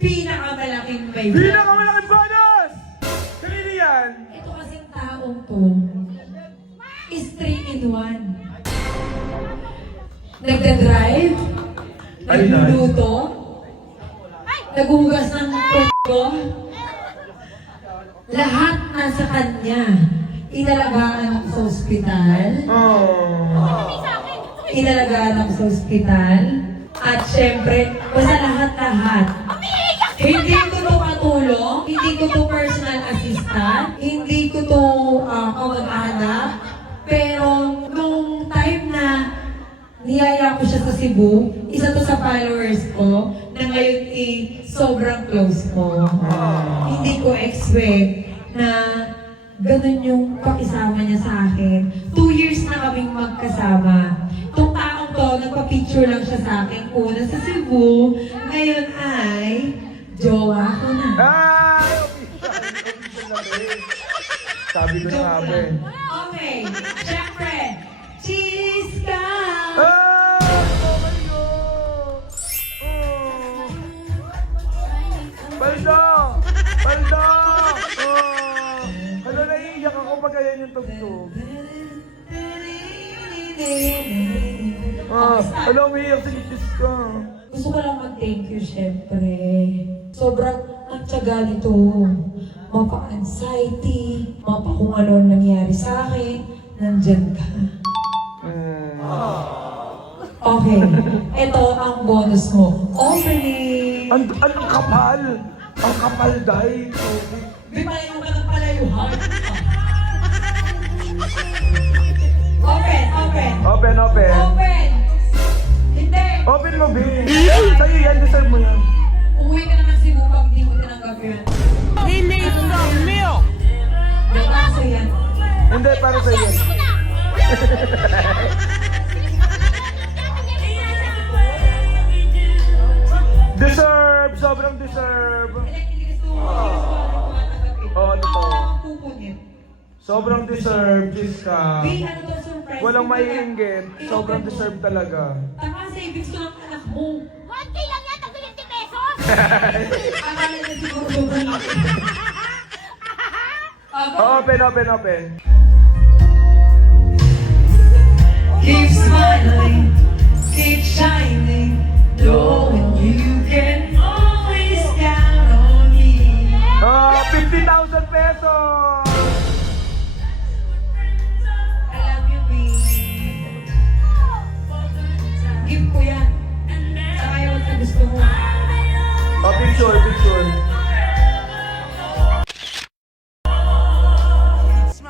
pinakamalaking may Pinakamalaking bonus! Kanina yan? Ito kasing taong to is 3 in 1. Nagda-drive, nagluluto, naghugas ng ko, lahat nasa kanya. Inalagaan ako sa ospital. Inalagaan ako sa ospital. At syempre, basta lahat-lahat. Hindi ko to katulong, hindi ko to personal assistant, hindi ko to kamag-anak. Pero nung time na niyaya ko siya sa Cebu, isa to sa followers ko, na ngayon sobrang close ko. Hindi ko expect na ganun yung pakisama niya sa akin. 2 years na kaming magkasama. Itong taong to, nagpa-picture lang siya sa akin. Una sa Cebu, ngayon ay jowa ko na. Ay! Official na rin. Sabi ko na sabi. Okay, syempre, cheese ka! Ah! Oh my God! Baldo! Baldo! Hala, naiiyak ako pag ayan yung tugtog. Hala, umiiyak si Kitis ka. Gusto ko lang mag-thank you, syempre. Sobrang ang tiyaga nito. Mapa-anxiety, mapa kung ano nangyari sa akin, nandyan ka. Okay, ito ang bonus mo. Opening! Ang kapal! Ang kapal dahil. Di ba yung palayuhan? Open, open! Open, open. Open! Hindi! Open mo, B. Sa'yo yan, deserve mo yan. Umuwi ka na ng Cebu pag di mo tinanggap yun. He needs some milk. Diba sa yan? Hindi, para sa'yo. Deserve! Sobrang deserve! Oh, ano to? Sobrang deserve, Jiska. Ano to, surprise? Walang maiinggit. Sobrang deserve talaga. Tama, savings ko ng anak mo. 1K lang yan, tag 50 pesos. Akala niya siguro sobrang laki. Open, open, open. Keep smiling, keep shining, knowing you can always count on me. 50,000 pesos! Alam niyo, B. Give ko yan. Sa ayaw sa gusto mo. Oh, picture, picture.